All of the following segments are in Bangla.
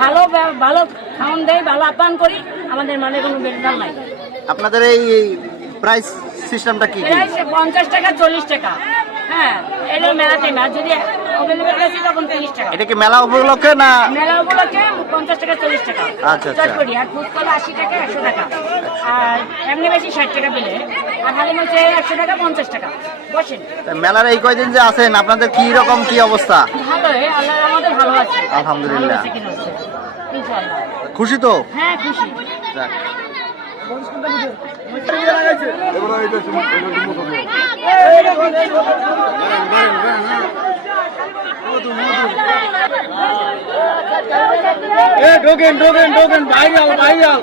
ভালো ভালো খাওয়ান দেয়, ভালো আপ্যায়ন করি, আমাদের মানে কোনো বেড়াল নাই। আপনাদের এই প্রাইস সিস্টেমটা কি? 50 টাকা 40 টাকা। হ্যাঁ, এলো মেলা টাইম, আর যদি অ্যাভেলেবেল আছে তখন 30 টাকা। এটা কি মেলা উপলক্ষে না? মেলা উপলক্ষে 50 টাকা 40 টাকা। আচ্ছা আচ্ছা। চটপটি আর ফুচকা 80 টাকা 100 টাকা, আর এমনি বেশি 60 টাকা পেলে, আর হালিম হচ্ছে 100 টাকা 50 টাকা। বসেন। মেলার এই কয়দিন যে আছেন আপনাদের কি রকম কি অবস্থা? ভালো, আল্লাহর রহমতে ভালো আছে। আলহামদুলিল্লাহ। ভালো আছে কিনা হচ্ছে। ইনশাআল্লাহ। খুশি তো? হ্যাঁ খুশি। যাক। ঢোকেন ঢোকেন ঢোকেন, ভাইরাল ভাইরাল।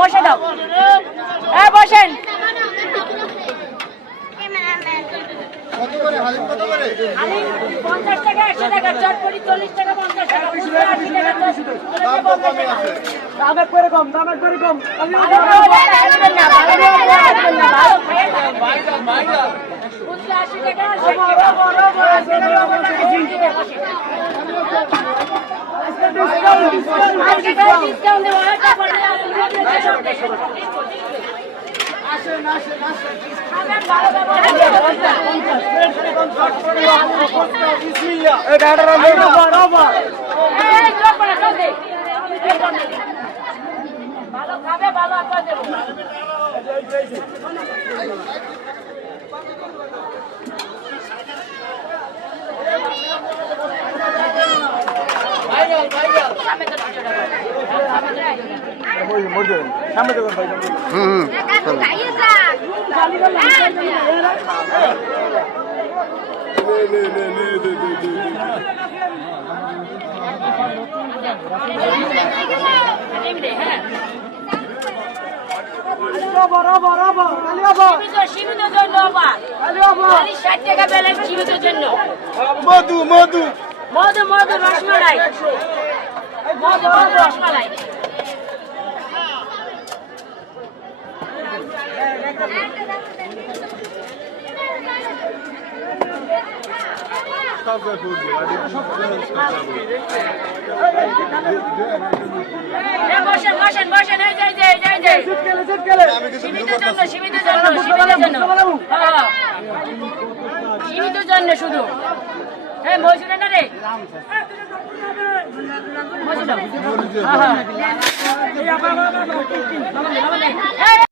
বসে দাও, বসেন। কত করে হালিম, কত করে? 50 টাকা 100 টাকা, চটপটি 40 টাকা 50 টাকা, ফুচকা 80 টাকা, দাম একবারে কম, দাম একবারে কম। ফুচকা 80 টাকা, ডিসকাউন্ট দেবো। ভালো খাবে, ভালো আপনার দেবো। সীমিত জন্য আবার 60 টাকা বেলেন সীমিত জন্য। মধু মধু মধু মধু রসমালাই, মধু মধু রসমালাই। বসেন বসেন বসেন, এই যে সীমিত জন্য, সীমিত জন্য, সীমিত জন্য, সীমিত জন্য শুধু। হ্যাঁ মজুদ না রে, মজুদ। হ্যাঁ হ্যাঁ।